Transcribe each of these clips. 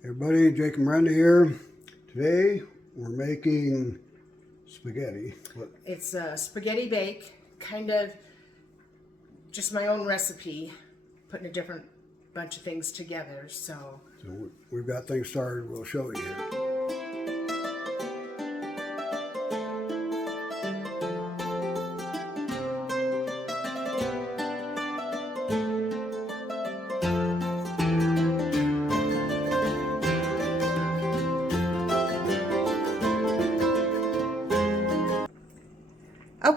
Hey everybody, Jake and Brenda here. Today we're making spaghetti. It's a spaghetti bake, kind of just my own recipe, putting a different bunch of things together. So We've got things started. We'll show you here.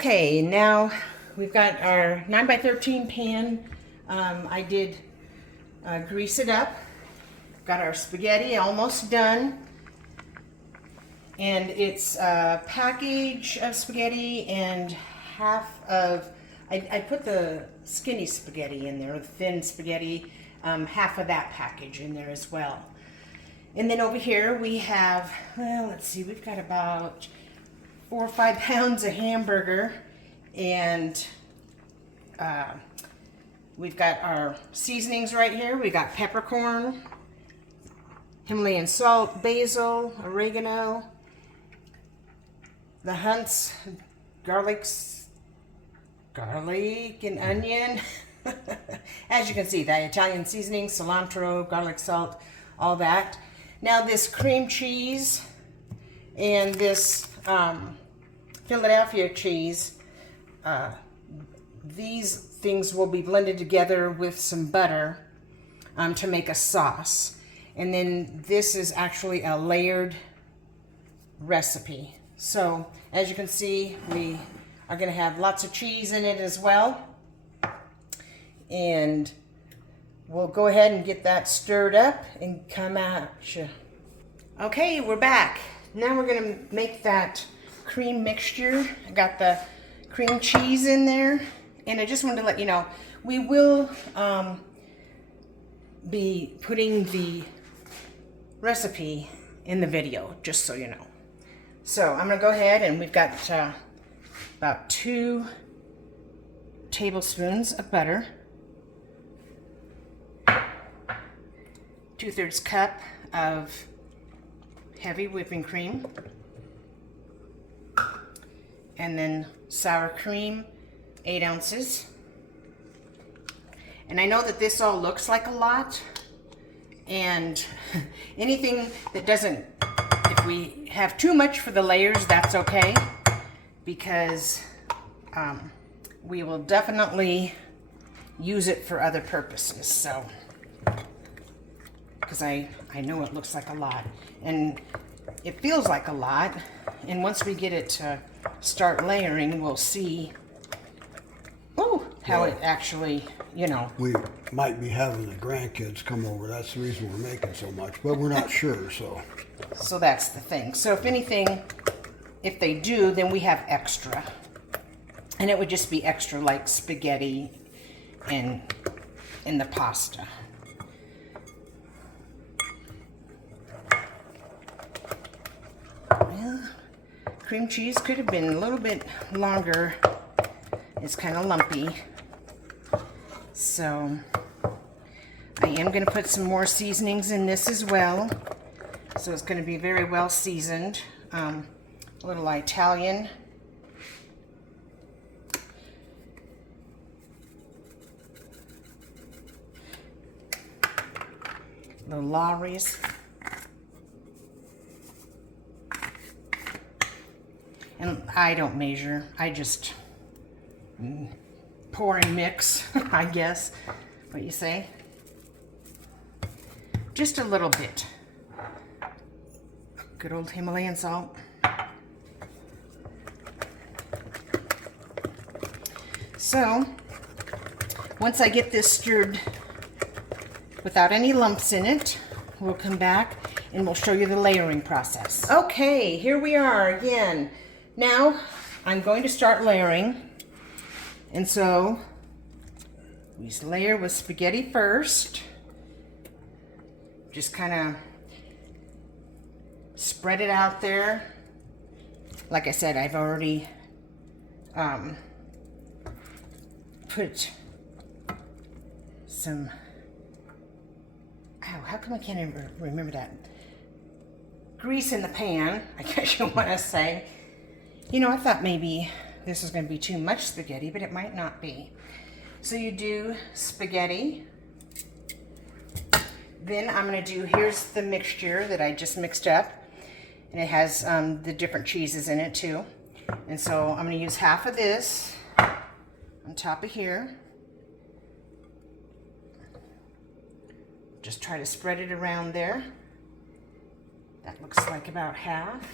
okay, now we've got our 9x13 pan. I did grease it up. Got our spaghetti almost done. And it's a package of spaghetti and half of, I put the skinny spaghetti in there, the thin spaghetti, half of that package in there as well. And then over here we have, well, let's see, we've got about 4 or 5 pounds of hamburger, and we've got our seasonings right here. We got peppercorn, Himalayan salt, basil, oregano, the Hunt's garlic and onion. As you can see, the Italian seasoning, cilantro, garlic salt, all that. Now this cream cheese and this Philadelphia cheese, these things will be blended together with some butter to make a sauce. And then this is actually a layered recipe. So as you can see, we are going to have lots of cheese in it as well. And we'll go ahead and get that stirred up and come out. Okay, we're back. Now we're going to make that cream mixture. I got the cream cheese in there. And I just wanted to let you know, we will be putting the recipe in the video, just so you know. So I'm going to go ahead, and we've got about 2 tablespoons of butter, 2/3 cup of heavy whipping cream, and then sour cream, 8 ounces. And I know that this all looks like a lot, and anything that doesn't, if we have too much for the layers, that's okay, because we will definitely use it for other purposes. So, because I know it looks like a lot, and it feels like a lot, and once we get it to start layering, we'll see how it actually, you know. We might be having the grandkids come over. That's the reason we're making so much, but we're not sure, so. So that's the thing. So if anything, if they do, then we have extra. And it would just be extra like spaghetti and in the pasta. Well, cream cheese could have been a little bit longer. It's kind of lumpy. So I am going to put some more seasonings in this as well. So it's going to be very well seasoned. A little Italian. Little Lawry's. And I don't measure. I just pour and mix, I guess. What you say? Just a little bit. Good old Himalayan salt. So, once I get this stirred without any lumps in it, we'll come back and we'll show you the layering process. Okay, here we are again. Now, I'm going to start layering. And so, we layer with spaghetti first. Just kind of spread it out there. Like I said, I've already put some, how come I can't even remember that? Grease in the pan, I guess you want to say. You know, I thought maybe this is going to be too much spaghetti, but it might not be. So you do spaghetti. Then I'm going to do, here's the mixture that I just mixed up. And it has the different cheeses in it too. And so I'm going to use half of this on top of here. Just try to spread it around there. That looks like about half.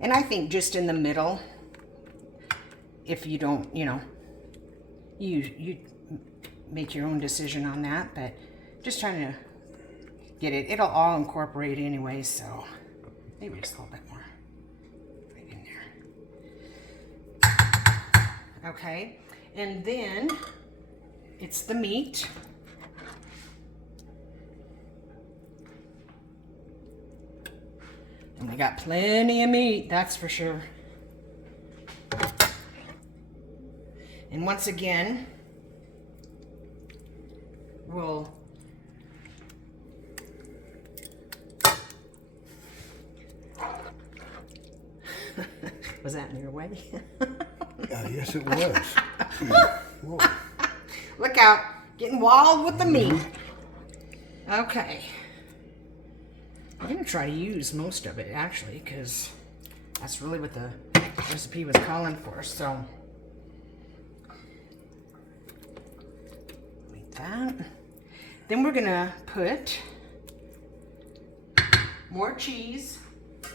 And I think just in the middle, if you don't, you know, you make your own decision on that, but just trying to get it. It'll all incorporate anyway, so maybe just a little bit more right in there. Okay, and then it's the meat. And we got plenty of meat, that's for sure. And once again, we'll was that in your way? Yes, it was. Whoa. Look out, getting wild with the meat. Okay. I'm going to try to use most of it, actually, because that's really what the recipe was calling for, so. Like that. Then we're going to put more cheese.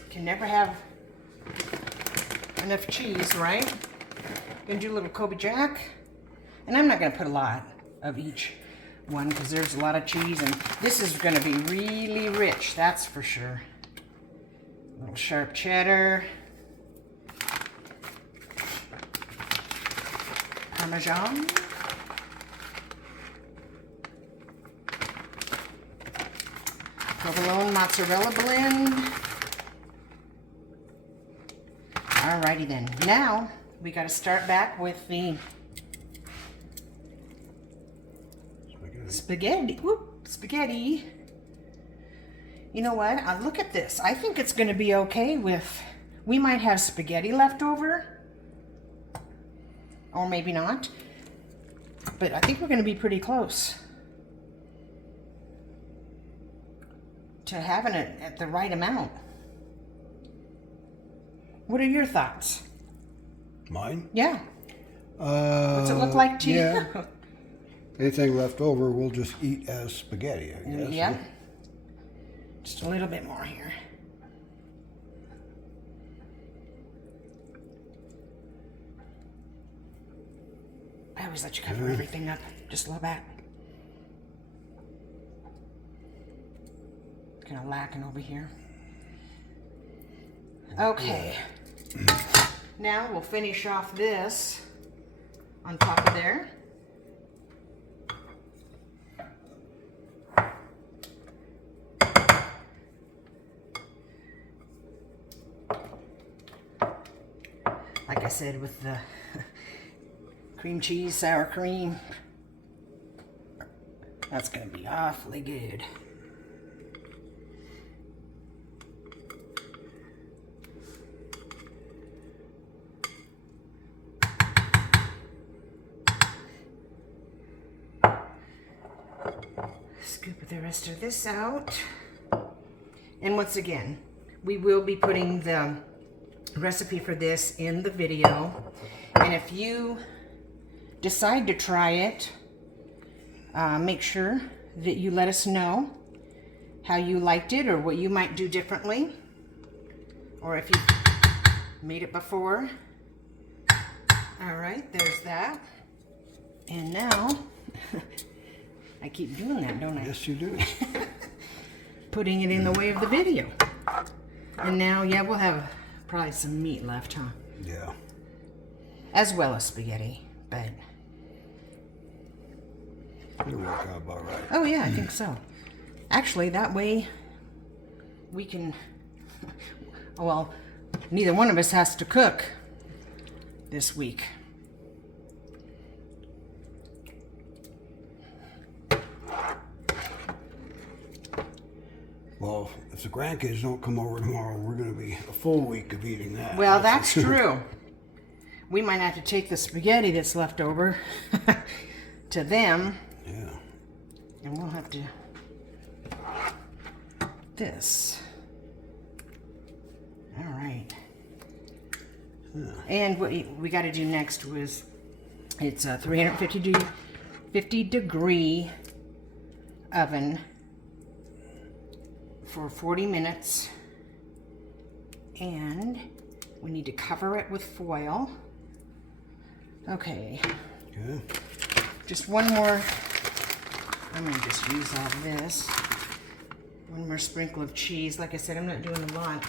Can never have enough cheese, right? Gonna do a little Kobe Jack. And I'm not gonna put a lot of each one because there's a lot of cheese and this is gonna be really rich, that's for sure. A little sharp cheddar. Parmesan. Provolone mozzarella blend. Alrighty then. Now we got to start back with the spaghetti. Whoop, spaghetti. You know what? Look at this. I think it's going to be okay with. We might have spaghetti left over, or maybe not. But I think we're going to be pretty close to having it at the right amount. What are your thoughts? Mine? Yeah. What's it look like to you? Yeah. Anything left over, we'll just eat as spaghetti, I guess. Yeah. Just a little bit more here. I always let you cover everything up just a little bit. Kind of lacking over here. Okay. Now we'll finish off this on top of there. Like I said, with the cream cheese, sour cream, that's going to be awfully good. Scoop the rest of this out. And once again, we will be putting the recipe for this in the video. And if you decide to try it, make sure that you let us know how you liked it or what you might do differently, or if you made it before. All right, there's that. And now I keep doing that, don't I? Yes, you do. Putting it in the way of the video. And now, yeah, we'll have probably some meat left, huh? Yeah. As well as spaghetti, but... It'll work out about right. Oh, yeah, I think so. Actually, that way we can... Well, neither one of us has to cook this week. Well, if the grandkids don't come over tomorrow, we're going to be a full week of eating that. Well, that's true. We might have to take the spaghetti that's left over to them. Yeah. And we'll have to this. All right. Yeah. And what we got to do next was it's a 50 degree oven for 40 minutes. And we need to cover it with foil. Okay. Okay. Just one more. I'm going to just use all this. One more sprinkle of cheese. Like I said, I'm not doing a lot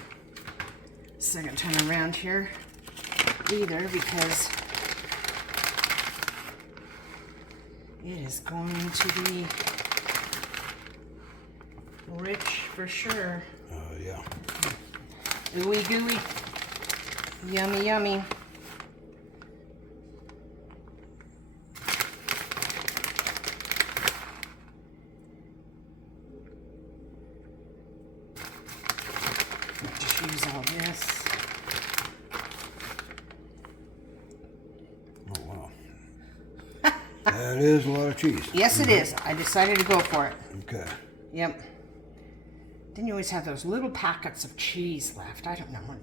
second time around here either because it is going to be rich for sure. Yeah. Ooey gooey. Yummy, yummy. Just use all this. Oh, wow. That is a lot of cheese. Yes, it is. I decided to go for it. Okay. Yep. Then you always have those little packets of cheese left. I don't want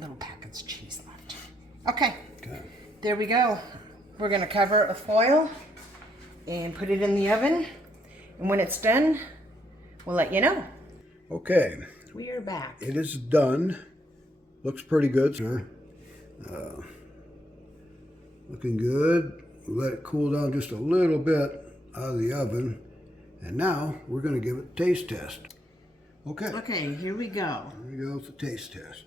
little packets of cheese left. Okay. Okay. There we go. We're going to cover it with foil and put it in the oven. And when it's done, we'll let you know. Okay. We are back. It is done. Looks pretty good, sir. Looking good. Let it cool down just a little bit out of the oven. And now we're going to give it a taste test. Okay. Okay, here we go. Here we go with the taste test.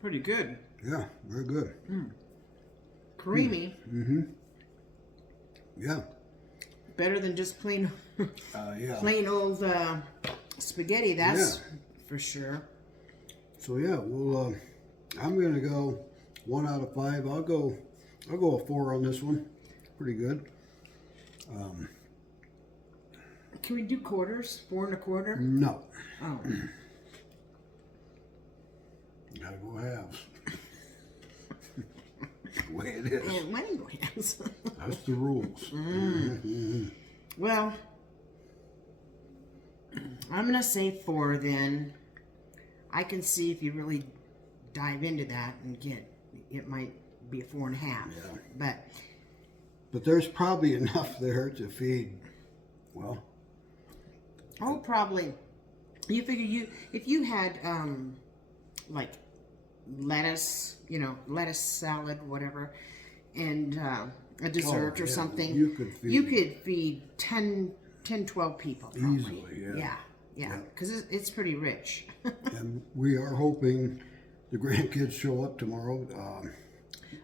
Pretty good. Yeah, very good. Creamy. Yeah. Better than just plain, Yeah. plain old spaghetti. That's for sure. So yeah, we'll. I'm gonna go 1 out of 5. I'll go a 4 on this one. Pretty good. Can we do quarters? 4 1/4? No. Oh. Gotta go halves. The way it is. And mine go hands. That's the rules. Well, I'm gonna say 4 then. I can see if you really dive into that and get, it might be a 4 1/2. Yeah. But there's probably enough there to feed. Well. oh, probably. You figure if you had like lettuce, lettuce salad, whatever, and a dessert or something, you could feed 10, 12 people probably. Easily. Yeah, because it's pretty rich. And we are hoping the grandkids show up tomorrow.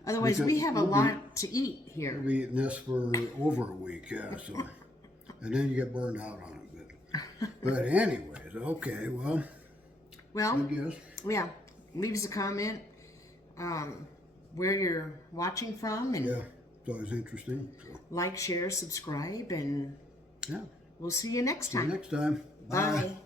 Otherwise, we have a lot to eat here. We'll be eating this for over a week, yeah. So, and then you get burned out on it. But anyways, okay. Well, I guess. Yeah. Leave us a comment where you're watching from, and it's always interesting. So. like, share, subscribe, and yeah, we'll see you next time. See you next time. Bye.